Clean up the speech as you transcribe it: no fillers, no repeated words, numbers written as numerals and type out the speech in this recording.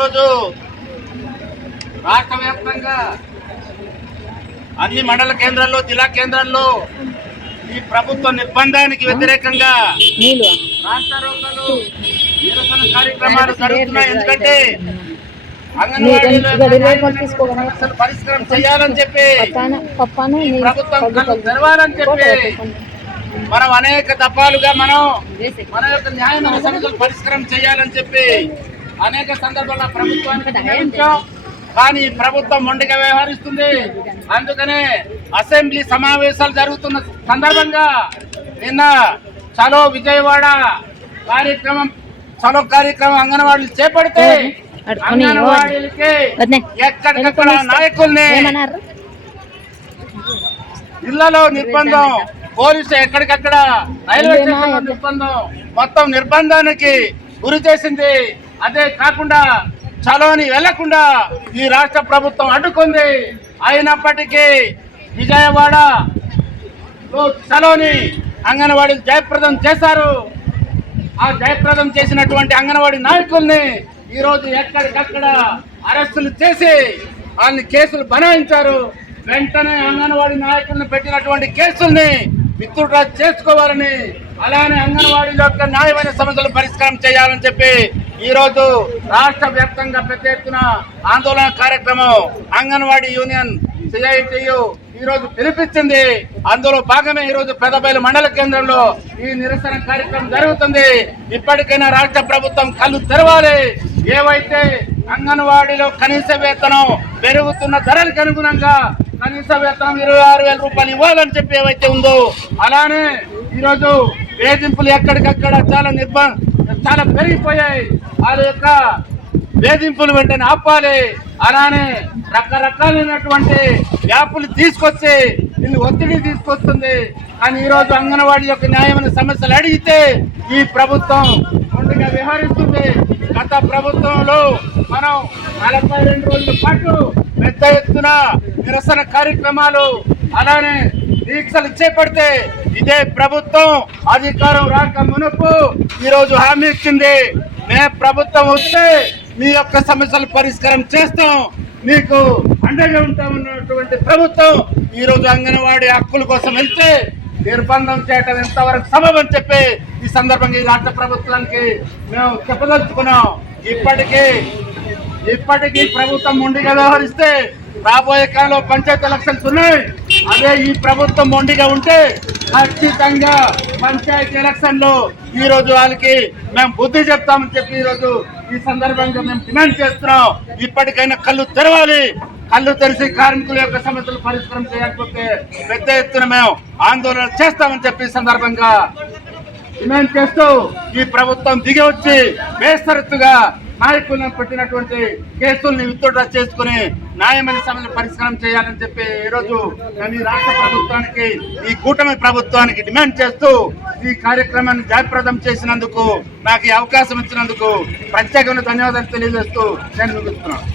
రోజు రాష్ట్ర వ్యాప్తంగా అన్ని మండల కేంద్రాల్లో జిల్లా కేంద్రాల్లో ఈ ప్రభుత్వ నిర్బంధానికి వ్యతిరేకంగా రాష్ట్రారోకలు నిరసన కార్యక్రమాలు జరుగుతున్నాయి. ఎందుకంటే పరిష్కారం చేయాలని చెప్పి ప్రభుత్వం కళ్ళు తెరవాలని చెప్పి మనం అనేక దఫాలుగా మన యొక్క న్యాయమైన సమస్యలు పరిష్కారం చేయాలని చెప్పి అనేక సందర్భాల్లో ప్రభుత్వానికి నిర్ణయించాం. కానీ ప్రభుత్వం మొండిగా వ్యవహరిస్తుంది. అందుకనే అసెంబ్లీ సమావేశాలు జరుగుతున్న సందర్భంగా నిన్న చలో విజయవాడ కార్యక్రమం అంగన్వాడీలు చేపడితే అంగన్వాడీలకి ఎక్కడికక్కడ నాయకుల్ని ఇళ్లలో నిర్బంధం, పోలీసు ఎక్కడికక్కడ రైల్వే స్టేషన్ నిర్బంధం, మొత్తం నిర్బంధానికి గురి చేసింది. అదే కాకుండా చలోని వెళ్లకుండా ఈ రాష్ట్ర ప్రభుత్వం అడ్డుకుంది. అయినప్పటికీ విజయవాడలో చలోని అంగన్వాడీలు జయప్రదం చేశారు. ఆ జయప్రదం చేసినటువంటి అంగన్వాడీ నాయకుల్ని ఈరోజు ఎక్కడికక్కడ అరెస్టులు చేసి వాళ్ళని కేసులు బనాయించారు. వెంటనే అంగన్వాడీ నాయకులను పెట్టినటువంటి కేసుల్ని విత్డ్రా చేసుకోవాలని, అలానే అంగన్వాడీల యొక్క న్యాయమైన సమస్యలు పరిష్కారం చేయాలని చెప్పి ఈరోజు రాష్ట్ర వ్యాప్తంగా పెద్ద ఎత్తున ఆందోళన కార్యక్రమం అంగన్వాడీ యూనియన్ సిఐటియు ఈరోజు పిలిపించింది. అందులో భాగమే ఈరోజు పెద్దబయలు మండల కేంద్రంలో ఈ నిరసన కార్యక్రమం జరుగుతుంది. ఇప్పటికైనా రాష్ట్ర ప్రభుత్వం కళ్ళు తెరవాలి. ఏవైతే అంగన్వాడీలో కనీస వేతనం పెరుగుతున్న ధరలకు అనుగుణంగా కనీస వేతనం 26,000 రూపాయలు ఇవ్వాలని చెప్పి ఏవైతే ఉందో, అలానే ఈరోజు వేధింపులు ఎక్కడికక్కడ చాలా పెరిగిపోయాయి. వాళ్ళ యొక్క వేధింపులు వెంటనే ఆపాలి. అలానే రకరకాలైనటువంటి యాప్లు తీసుకొచ్చి వీళ్ళు ఒత్తిడి తీసుకొస్తుంది. కానీ ఈరోజు అంగన్వాడీ యొక్క న్యాయమైన సమస్యలు అడిగితే ఈ ప్రభుత్వం మొండిగా వ్యవహరిస్తుంది. గత ప్రభుత్వంలో మనం 42 రోజుల పాటు పెద్ద ఎత్తున నిరసన కార్యక్రమాలు అలానే దీక్షలు చేపడితే ఇదే ప్రభుత్వం అధికారం రాక మునుపు ఈరోజు హామీ ఇచ్చింది. మే ప్రభుత్వం వస్తే మీ యొక్క సమస్యలు పరిష్కారం చేస్తాం, మీకు అండగా ఉంటామన్నటువంటి ప్రభుత్వం ఈరోజు అంగన్వాడీ హక్కుల కోసం వెళ్తే నిర్బంధం చేయటం ఎంతవరకు సబబని చెప్పి ఈ సందర్భంగా ఈ రాష్ట్ర ప్రభుత్వానికి మేము చెప్పదలుచుకున్నాం. ఇప్పటికీ ప్రభుత్వం మొండిగా వ్యవహరిస్తే రాబోయే కాలంలో పంచాయతీ ఎలక్షన్స్ ఉన్నాయి. అదే ఈ ప్రభుత్వం మొండిగా ఉంటే ఖచ్చితంగా పంచాయతీ ఎలక్షన్ లో ఈ రోజు వాళ్ళకి మేము బుద్ధి చెప్తామని చెప్పి ఈరోజు ఈ సందర్భంగా మేము డిమాండ్ చేస్తున్నాం. ఇప్పటికైనా కళ్ళు తెరవాలి. కళ్ళు తెరిచి కార్మికుల యొక్క సమస్యలు పరిష్కారం చేయకపోతే పెద్ద ఎత్తున మేము ఆందోళన చేస్తామని చెప్పి సందర్భంగా డిమాండ్ చేస్తూ ఈ ప్రభుత్వం దిగి వచ్చి బేషరతుగా నాయకులను పెట్టినటువంటి కేసుల్ని విత్డ్రా చేసుకుని న్యాయమైన సమస్యలు పరిష్కారం చేయాలని చెప్పి ఈరోజు నేను ఈ రాష్ట్ర ప్రభుత్వానికి, ఈ కూటమి ప్రభుత్వానికి డిమాండ్ చేస్తూ ఈ కార్యక్రమాన్ని జయప్రదం చేసినందుకు, నాకు ఈ అవకాశం ఇచ్చినందుకు ప్రత్యేకమైన ధన్యవాదాలు తెలియజేస్తూ నేను ముగిస్తున్నాను.